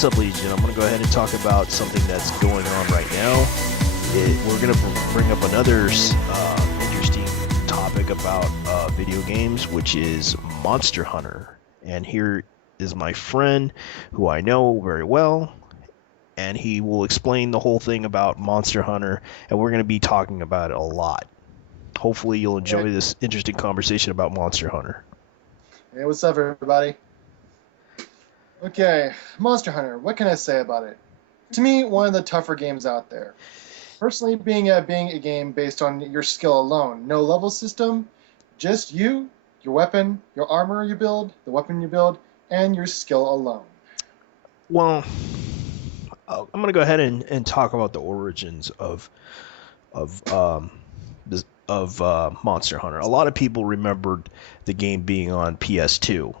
What's up, Legion? I'm going to go ahead and talk about something that's going on right now. We're going to bring up another interesting topic about video games, which is Monster Hunter. And here is my friend, who I know very well, and he will explain the whole thing about Monster Hunter, and we're going to be talking about it a lot. Hopefully you'll enjoy this interesting conversation about Monster Hunter. Hey, what's up, everybody? Okay, Monster Hunter. What can I say about it? To me, one of the tougher games out there. Personally, being a game based on your skill alone, no level system, just you, your weapon, your armor you build, the weapon you build, and your skill alone. Well, I'm going to go ahead and talk about the origins of Monster Hunter. A lot of people remembered the game being on PS2.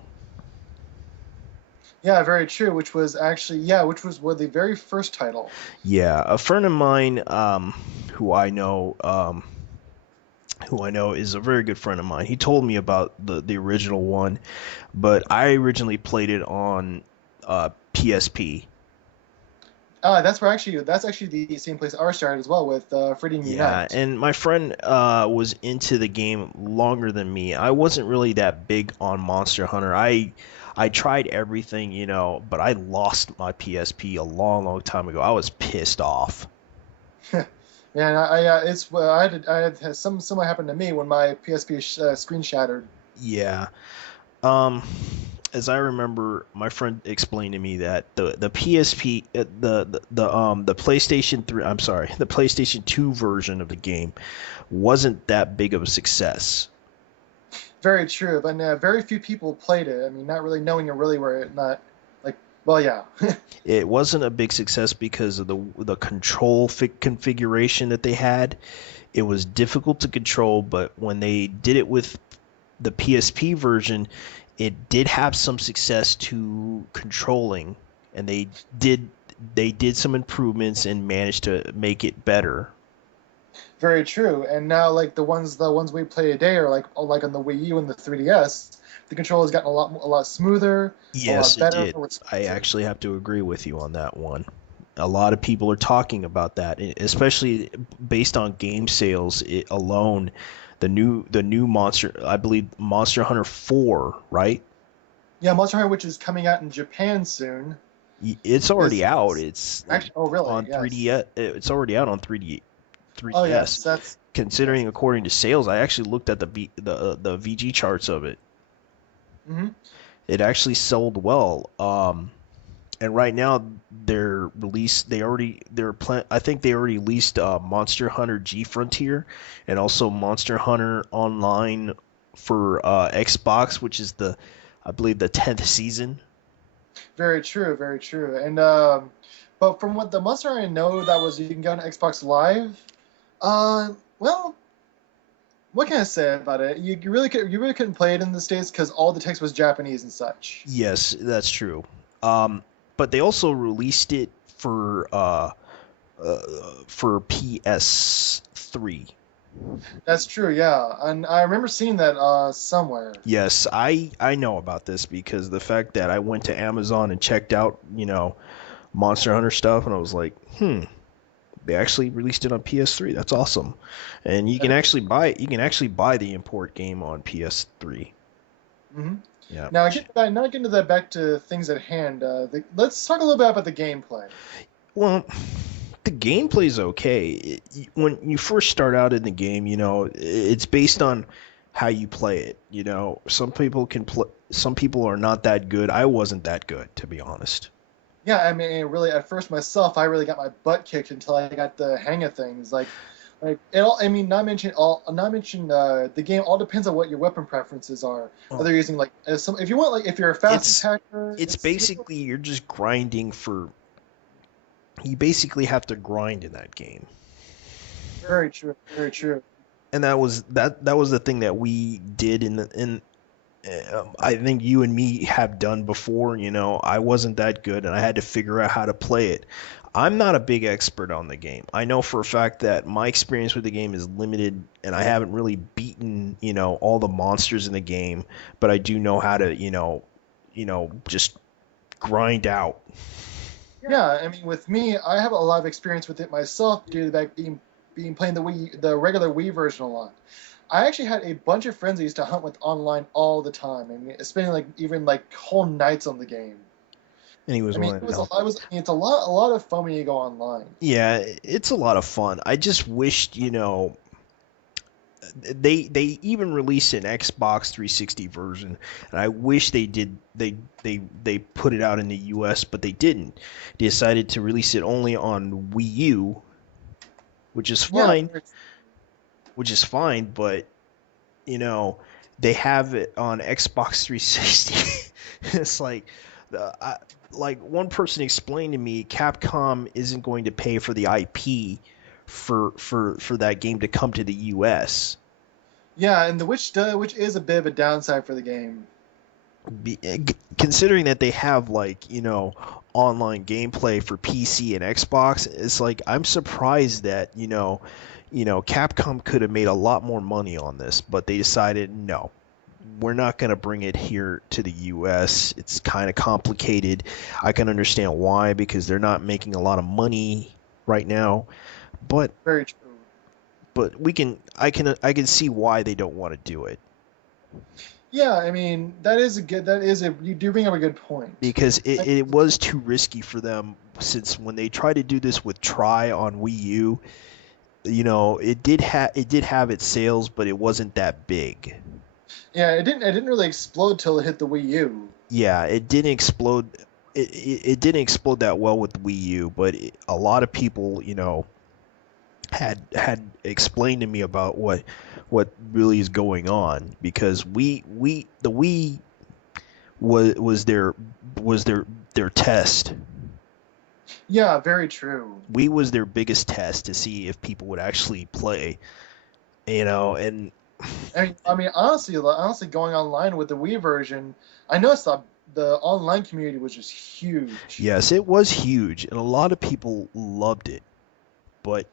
Yeah, very true. Which was the very first title. Yeah, a friend of mine, who I know, is a very good friend of mine. He told me about the original one, but I originally played it on PSP. That's actually the same place I started as well with Freedom Yeah, Unite. and my friend was into the game longer than me. I wasn't really that big on Monster Hunter. I tried everything, but I lost my PSP a long, long time ago. I was pissed off. Yeah, and I had some similar happened to me when my PSP screen shattered. Yeah. Um, as I remember, my friend explained to me that the PSP, the PlayStation 3, I'm sorry, the PlayStation 2 version of the game wasn't that big of a success. Very true, but very few people played it. I mean, not really knowing it really where it not like. Well, yeah, It wasn't a big success because of the control configuration that they had. It was difficult to control, but when they did it with the PSP version, it did have some success to controlling, and they did some improvements and managed to make it better. very true. And now, like the ones we play today are like on the Wii U and the 3DS. The control has gotten a lot smoother, a Yes, lot it better, did. more I responsive. actually have to agree with you on that one. A lot of people are talking about that, especially based on game sales alone. The new Monster, I believe Monster Hunter 4, right? Yeah, Monster Hunter, which is coming out in Japan soon, It's already is out. It's actually. Oh, really? on Yes. 3D. It's already out on 3D, Oh, 3DS. yes. That's yes. Considering according to sales, I actually looked at the VG charts of it. Hmm. It actually sold well. And right now I think they already released Monster Hunter G Frontier and also Monster Hunter Online for Xbox, which is I believe the 10th season. Very true. Very true. And but from what the Monster I know, that was you can go on Xbox Live. Well, what can I say about it? You really couldn't play it in the States because all the text was Japanese and such. Yes, that's true. um, but they also released it uh, for PS3. That's true, yeah. And I remember seeing that somewhere. Yes, I know about this because the fact that I went to Amazon and checked out, Monster Hunter stuff, and I was like, they actually released it on PS3. That's awesome. And you can That actually buy it. You can actually buy the import game on PS3. hmm Yeah. Now getting to that back to things at hand. Let's talk a little bit about the gameplay. Well, the gameplay's okay. When you first start out in the game, it's based on how you play it. Some people can play. Some people are not that good. I wasn't that good, to be honest. Yeah, I mean, really, at first myself, I really got my butt kicked until I got the hang of things. Like it all. I mean, not mention the game. All depends on what your weapon preferences are. Whether Well, you're using like if you want if you're a fast it's attacker, it's basically you're just grinding for. You basically have to grind in that game, very true, very true. and that was the thing that we did in I think you and me have done before. I wasn't that good, and I had to figure out how to play it. I'm not a big expert on the game. I know for a fact that my experience with the game is limited, and I haven't really beaten, all the monsters in the game. But I do know how to, just grind out. Yeah, I mean, with me, I have a lot of experience with it myself due to that being playing the regular Wii version a lot. I actually had a bunch of friends I used to hunt with online all the time. I mean, spending like even like whole nights on the game. And he was I mean, wanting to help. I mean, it's a lot of fun when you go online. Yeah, it's a lot of fun. I just wished, they even released an Xbox 360 version, and I wish they put it out in the US, but they didn't. They decided to release it only on Wii U, which is Yeah, fine, but you know, they have it on Xbox 360. It's like like one person explained to me, Capcom isn't going to pay for the IP for that game to come to the US. yeah, and which is a bit of a downside for the game. Considering that they have like online gameplay for PC and Xbox, it's like I'm surprised that Capcom could have made a lot more money on this, but they decided no, we're not going to bring it here to the US. It's kind of complicated. I can understand why, because they're not making a lot of money right now, but Very true. I can see why they don't want to do it. Yeah, I mean, you do bring up a good point. Because it was too risky for them, since when they tried to do this with Try on Wii U, it did have its sales, but it wasn't that big. Yeah, it didn't really explode till it hit the Wii U. Yeah, it didn't explode. It didn't explode that well with Wii U, but a lot of people, had explained to me about what really is going on, because the Wii was their test. Yeah, very true. Wii was their biggest test to see if people would actually play, and Honestly, going online with the Wii version, I noticed that the online community was just huge. yes, it was huge, and a lot of people loved it, but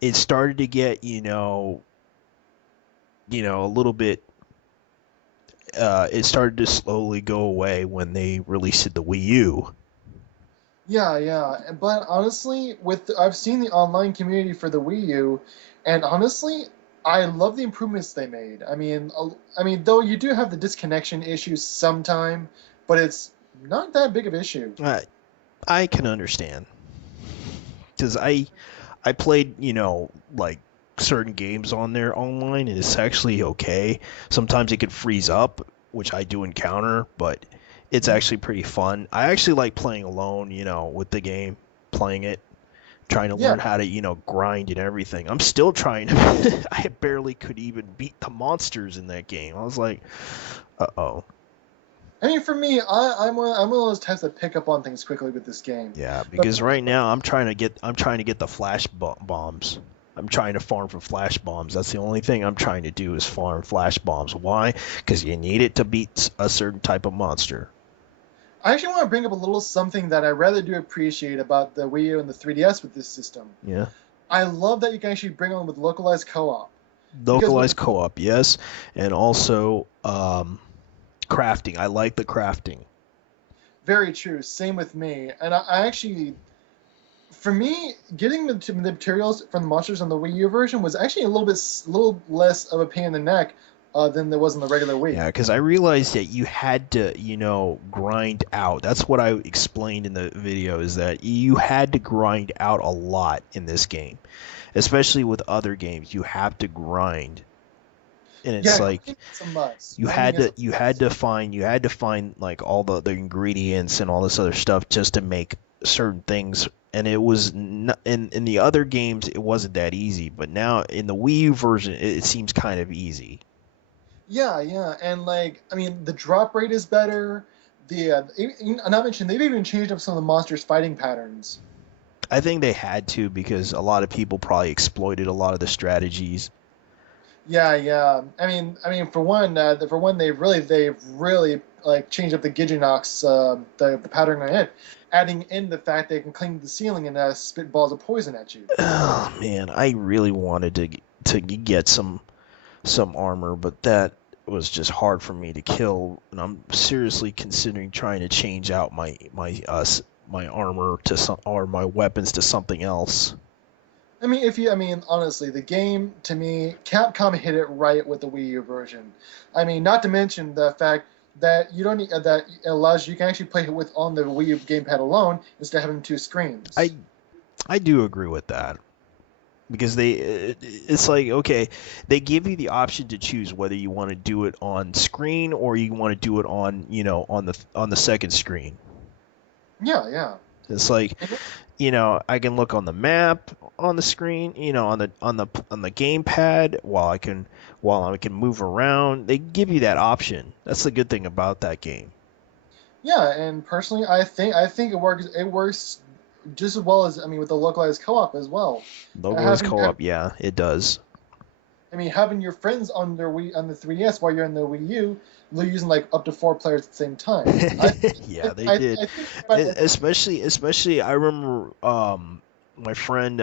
it started to get, a little bit. It started to slowly go away when they released the Wii U. Yeah, yeah. But honestly, I've seen the online community for the Wii U, and honestly, I love the improvements they made. I mean, though you do have the disconnection issues sometime, but it's not that big of an issue. I can understand, because I played, like certain games on there online, and it's actually okay. Sometimes it could freeze up, which I do encounter, but it's actually pretty fun. I actually like playing alone, with the game, playing it, trying to Yeah. learn how to, grind and everything. I'm still trying to. I barely could even beat the monsters in that game. I was like, uh-oh. I mean, for me, I'm one of those types that pick up on things quickly with this game. Yeah, because right now I'm trying to get the flash bombs. I'm trying to farm for flash bombs. That's the only thing I'm trying to do, is farm flash bombs. Why? Because you need it to beat a certain type of monster. I actually want to bring up a little something that I rather do appreciate about the Wii U and the 3DS with this system. Yeah. I love that you can actually bring on with localized co-op. Localized co-op, yes, and also crafting. I like the crafting. Very true. Same with me. And I actually, for me, getting the materials from the monsters on the Wii U version was actually a little less of a pain in the neck than there was in the regular Wii. Yeah, because I realized that you had to, grind out. That's what I explained in the video, is that you had to grind out a lot in this game. Especially with other games, you have to grind. And it's like it's a must. you had to find like all the ingredients and all this other stuff just to make certain things, and it was in the other games it wasn't that easy, but now in the Wii U version it seems kind of easy. Yeah, yeah, and like I mean, the drop rate is better. Not mentioned, they've even changed up some of the monsters' fighting patterns. I think they had to, because a lot of people probably exploited a lot of the strategies. Yeah, yeah. For one, they've really like changed up the Giginox, the pattern on it, adding in the fact they can cling to the ceiling and spit balls of poison at you. Oh man, I really wanted to get some armor, but that was just hard for me to kill, and I'm seriously considering trying to change out my armor to some or my weapons to something else. I mean, honestly, the game to me, Capcom hit it right with the Wii U version. I mean, not to mention the fact that you don't need, that it allows you can actually play it with on the Wii U gamepad alone instead of having two I screens. I do agree with that because it's like okay, they give you the option to choose whether you want to do it on screen or you want to do it on on the second screen. Yeah, yeah. It's like I can look on the map on the screen, on the gamepad while I can move around. They give you that option. That's the good thing about that game. Yeah, and personally, I think it works just as well as, I mean, with the localized co-op as well. Localized Having co-op, yeah, it does. I mean, having your friends on their Wii on the 3DS while you're in the Wii U, they're using like up to four players at the same time. Yeah, they did. I think I find Especially I remember my friend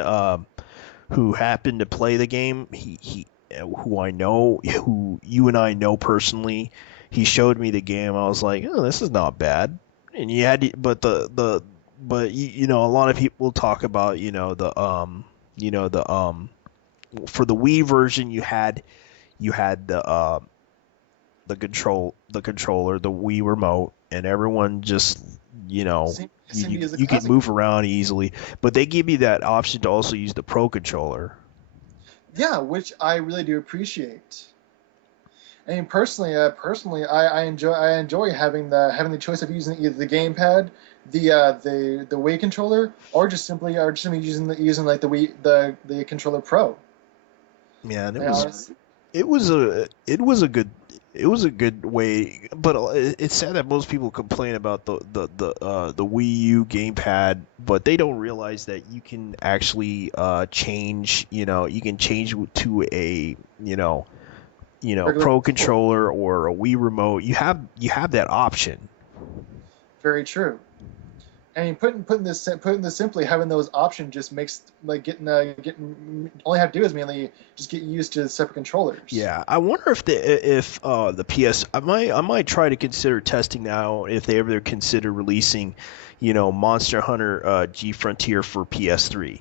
who happened to play the game, he who I know, who you and I know personally, he showed me the game. I was like, "Oh, this is not bad." And you had but a lot of people talk about, the for the Wii version you had the controller, the Wii remote, and everyone just seem to use the you can classic. move around easily, but they give you that option to also use the Pro controller. Yeah, which I really do appreciate. I mean, personally, I enjoy having the choice of using either the gamepad, the Wii controller, or just simply using like the Wii the controller Pro. Man, I honestly, it was a good it was a good way, but it's sad that most people complain about the Wii U gamepad, but they don't realize that you can actually change, you can change to a, regular Pro controller. controller or a Wii remote. You have that option. Very true. I mean, putting this simply, having those options just makes like getting all you have to do is mainly just get used to separate controllers. Yeah, I wonder if the PS I might try to consider testing now if they ever consider releasing, Monster Hunter G Frontier for PS3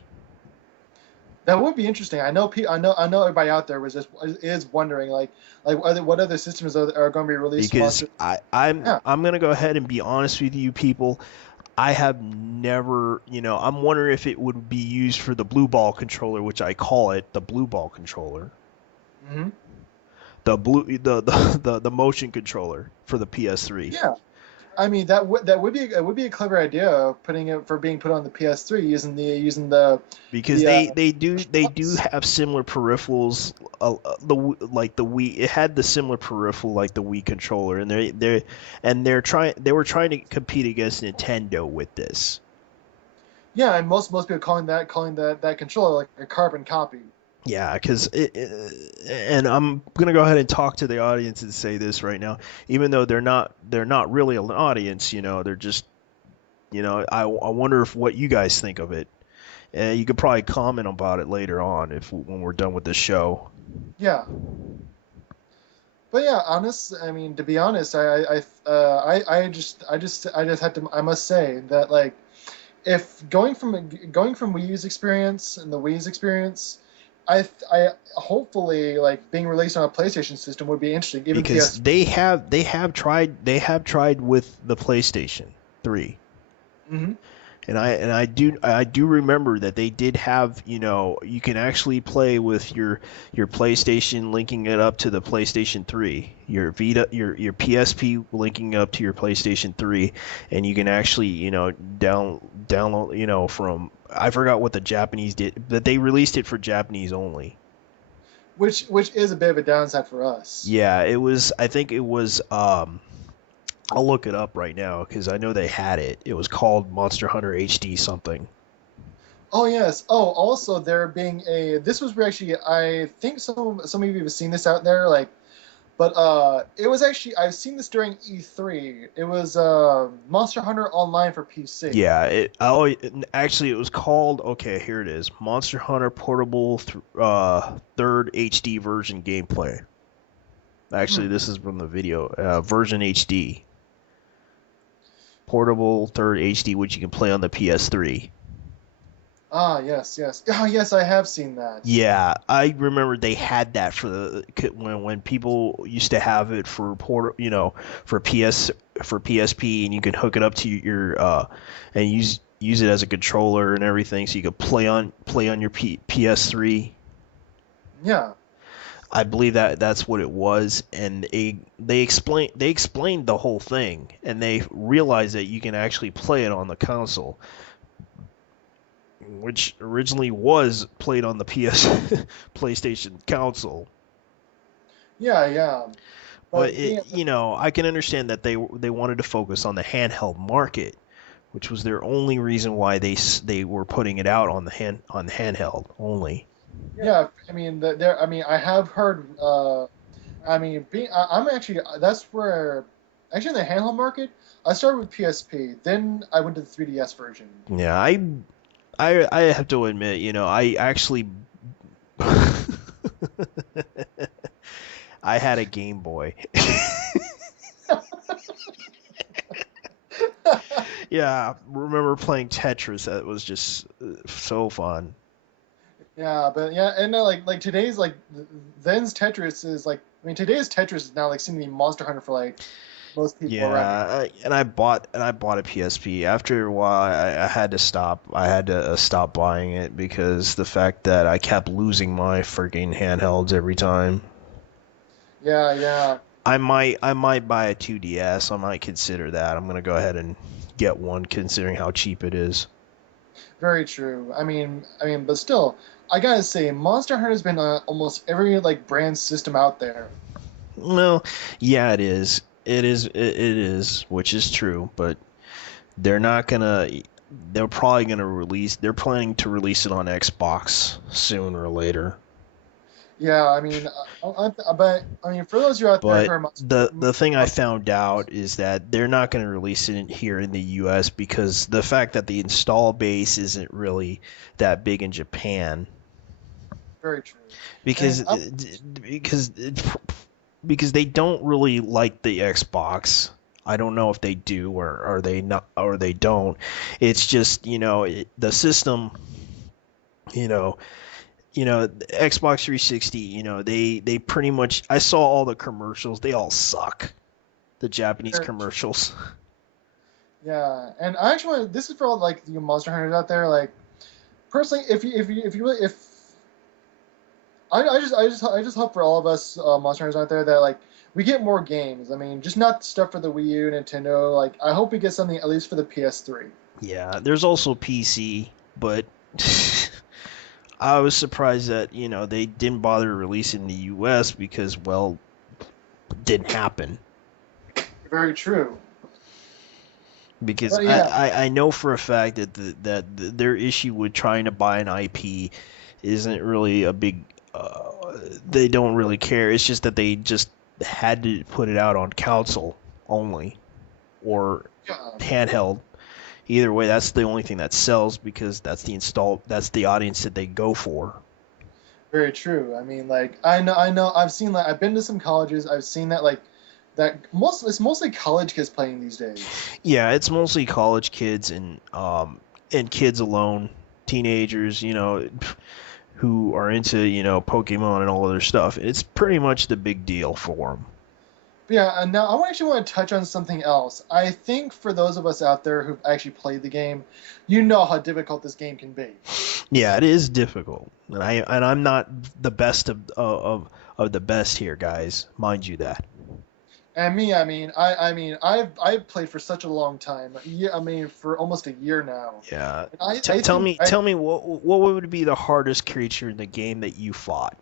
That would be interesting. I know everybody out there is wondering what other systems are going to be released for because Monster. I'm Yeah, I'm gonna go ahead and be honest with you people. I have never, I'm wondering if it would be used for the blue ball controller, which I call it the blue ball controller, hmm the motion controller for the PS3. yeah. I mean that would be a clever idea of putting it for being put on the PS3 using Because the they do buttons. have similar peripherals. Like the Wii, it had the similar peripheral like the Wii controller, and they were trying to compete against Nintendo with this. Yeah, and most people calling that controller like a carbon copy. Yeah, because and I'm gonna go ahead and talk to the audience and say this right now, even though they're not really an audience, they're just, I wonder if what you guys think of it. You could probably comment about it later on if when we're done with this show. Yeah. But yeah, I mean, to be honest, I just had to, I must say that like, if going from Wii U's experience and the Wii's experience, I hopefully like being released on a PlayStation system would be interesting, even Because PS. they have tried with the PlayStation 3. Hmm. And I do remember that they did have, you can actually play with your PlayStation linking it up to the PlayStation 3, your Vita, your PSP linking up to your PlayStation 3, and you can actually, download, from, I forgot what the Japanese did, but they released it for Japanese only. Which is a bit of a downside for us. Yeah, I think it was I'll look it up right now because I know they had it. It was called Monster Hunter HD something. Oh yes. Oh, also there being a this was where actually I think some of you have seen this out there like. But it was actually I've seen this during E3. It was Monster Hunter Online for PC. Yeah, actually it was called, okay, here it is. Monster Hunter Portable third HD version gameplay. Actually, Hmm. this is from the video, version HD. portable third HD, which you can play on the PS3. Ah, yes, yes. Oh, yes, I have seen that. Yeah, I remember they had that for when people used to have it for for for PSP, and you can hook it up to your and use it as a controller and everything, so you could play on your PS3. Yeah. I believe that's what it was, and they explained the whole thing, and they realized that you can actually play it on the console, which originally was played on the PS PlayStation console. Yeah, yeah. But But being I can understand that they wanted to focus on the handheld market, which was their only reason why they were putting it out on the handheld only. Yeah, I mean, there. I mean, I have heard. I mean, I'm actually that's where actually in the handheld market, I started with PSP. Then I went to the 3DS version. Yeah, I have to admit, I actually I had a Game Boy. Yeah, remember playing Tetris. That was just so fun. Yeah, but yeah, and like today's then's Tetris is like I mean today's Tetris is now like seeming to be Monster Hunter for like most people around me. Yeah, and I bought a PSP. After a while, I had to stop. I had to stop buying it because the fact that I kept losing my freaking handhelds every time. Yeah, yeah, I might buy a 2DS. I might consider that. I'm gonna go ahead and get one, considering how cheap it is. very true. But still, I gotta say, Monster Hunter has been almost every like brand system out there. Well, yeah, it is. It is, which is true. But they're not gonna. They're probably gonna release. They're planning to release it on Xbox sooner or later. Yeah, but I mean, for those of you out there who But are the thing I found out is that they're not going to release it here in the U.S. because the fact that the install base isn't really that big in Japan very true, because and because because they don't really like the Xbox. I don't know if they do or they not or they don't. It's just the system. You know the Xbox 360. They pretty much. I saw all the commercials. They all suck. The Japanese very true. commercials. Yeah, and I actually this is for all like you Monster Hunters out there. Like personally, if you really if I just hope for all of us Monster Hunters out there that like we get more games. I mean, just not stuff for the Wii U, Nintendo. Like I hope we get something at least for the PS3. Yeah, there's also PC, but I was surprised that they didn't bother releasing the U.S. because well, it didn't happen. Very true. Because But yeah, I know for a fact that their issue with trying to buy an IP isn't really a big. They don't really care. It's just that they just had to put it out on console only or yeah, handheld. Either way, that's the only thing that sells because that's the audience that they go for. very true. I mean, like I know, I've seen like I've been to some colleges. I've seen that like that it's mostly college kids playing these days. Yeah, it's mostly college kids and kids alone, teenagers, who are into, Pokemon and all other stuff. It's pretty much the big deal for them. But yeah, and now I actually want to touch on something else. I think for those of us out there who've actually played the game, you know how difficult this game can be. Yeah, it is difficult. And I'm not the best of the best here, guys. Mind you that. And me, I've played for such a long time. Yeah, I mean for almost a year now. Yeah. And I Tell think me tell me what would be the hardest creature in the game that you fought?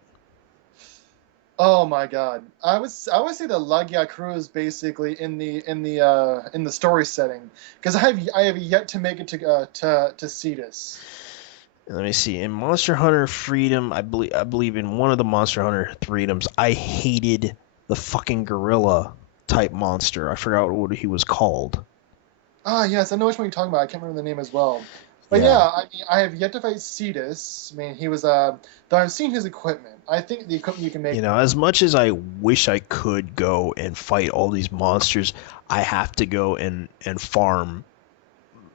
oh my god, I would say the Lagia Cruz basically in the story setting because I have yet to make it to Cetus. Let me see. In Monster Hunter Freedom, I believe in one of the Monster Hunter Freedoms, I hated the fucking gorilla type monster. I forgot what he was called. Ah yes, I know which one you're talking about. I can't remember the name as well. But Yeah. I mean, I have yet to fight Cetus. I mean, he was though I've seen his equipment. I think the equipment you can make. You know, as much as I wish I could go and fight all these monsters, I have to go and farm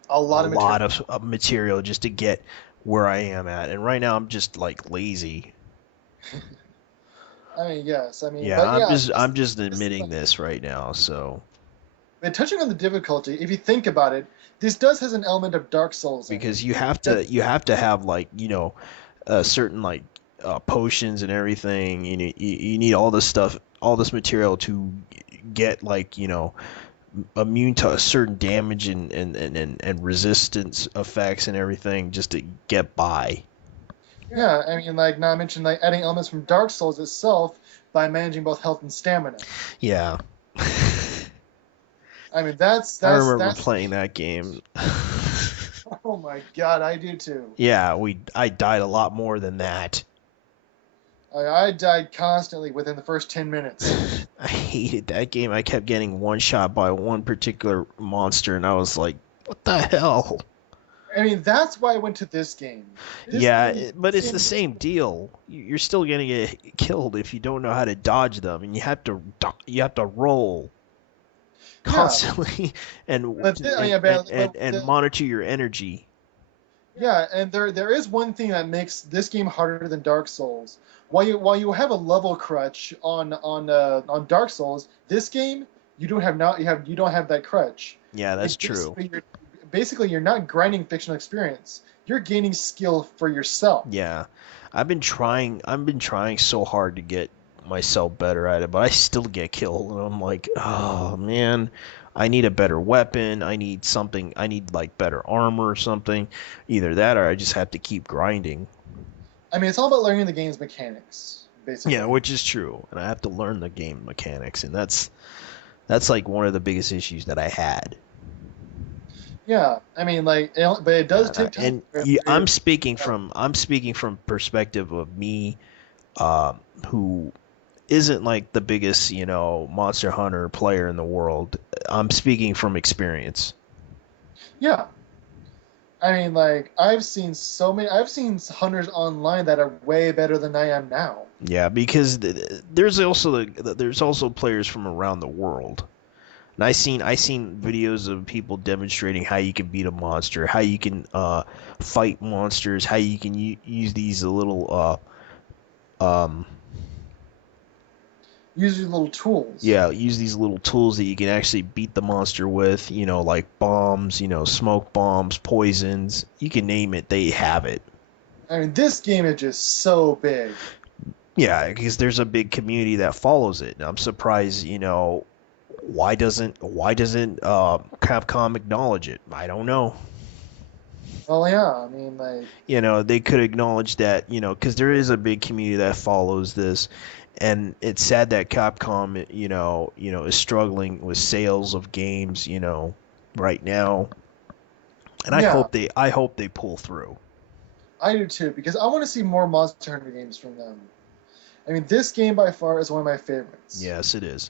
A lot a of lot material. of material just to get where I am at. And right now I'm just like lazy. I mean, yes. I mean, Yeah, but yeah, I'm just this is admitting this right now. So but touching on the difficulty, if you think about it, this does has an element of Dark Souls in it. because you have to have like, certain like potions and everything. You need all this stuff, all this material to get like, immune to a certain damage and resistance effects and everything just to get by. Yeah, I mean, like not mention like adding elements from Dark Souls itself by managing both health and stamina. Yeah. I mean, that's I remember that's. playing that game. Oh my God, I do too. Yeah, I died a lot more than that. I died constantly within the first 10 minutes. I hated that game. I kept getting one shot by one particular monster, and I was like, what the hell? I mean, that's why I went to this game. But it's the same deal. You're still gonna get killed if you don't know how to dodge them, and you have to roll constantly and monitor your energy. Yeah, and there is one thing that makes this game harder than Dark Souls. While you have a level crutch on Dark Souls, this game you don't have that crutch. Yeah, that's true. Basically, you're not grinding fictional experience. You're gaining skill for yourself. Yeah, I've been trying so hard to get myself better at it, but I still get killed, and I'm like, oh man, I need a better weapon. I need like better armor or something. Either that, or I just have to keep grinding. I mean, it's all about learning the game's mechanics, basically. Yeah, which is true, and I have to learn the game mechanics, and that's like one of the biggest issues that I had. Yeah, I mean, like, but it does take time. And I'm speaking from perspective of me, who isn't like the biggest, Monster Hunter player in the world. I'm speaking from experience. Yeah. I mean, like, I've seen hunters online that are way better than I am now. Yeah, because there's also players from around the world. And I seen videos of people demonstrating how you can beat a monster, how you can fight monsters, how you can use these little use your little tools. Yeah, use these little tools that you can actually beat the monster with, like bombs, smoke bombs, poisons, you can name it, they have it. I mean, this game is just so big. Yeah, because there's a big community that follows it. And I'm surprised, why doesn't Capcom acknowledge it? I don't know. Well, yeah, I mean, like, they could acknowledge that, because there is a big community that follows this. And it's sad that Capcom, is struggling with sales of games, right now. And I hope they pull through. I do too, because I want to see more Monster Hunter games from them. I mean, this game by far is one of my favorites. Yes, it is.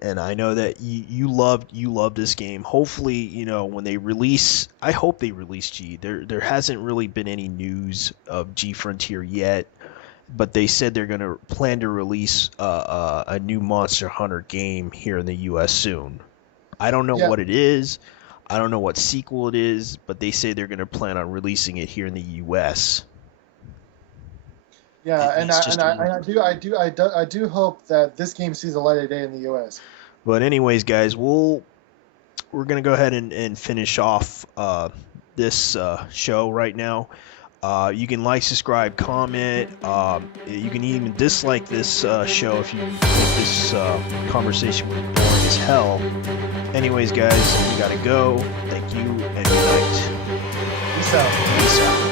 And I know that you love this game. Hopefully, when they release, I hope they release G. There hasn't really been any news of G Frontier yet. But they said they're going to plan to release a new Monster Hunter game here in the U.S. soon. I don't know what it is. I don't know what sequel it is, but they say they're going to plan on releasing it here in the U.S. Yeah, and I do hope that this game sees the light of day in the U.S. But anyways, guys, we're going to go ahead and finish off this show right now. You can like, subscribe, comment. You can even dislike this show if you think this conversation was boring as hell. Anyways, guys, we gotta go. Thank you and good night. Peace out. Peace out.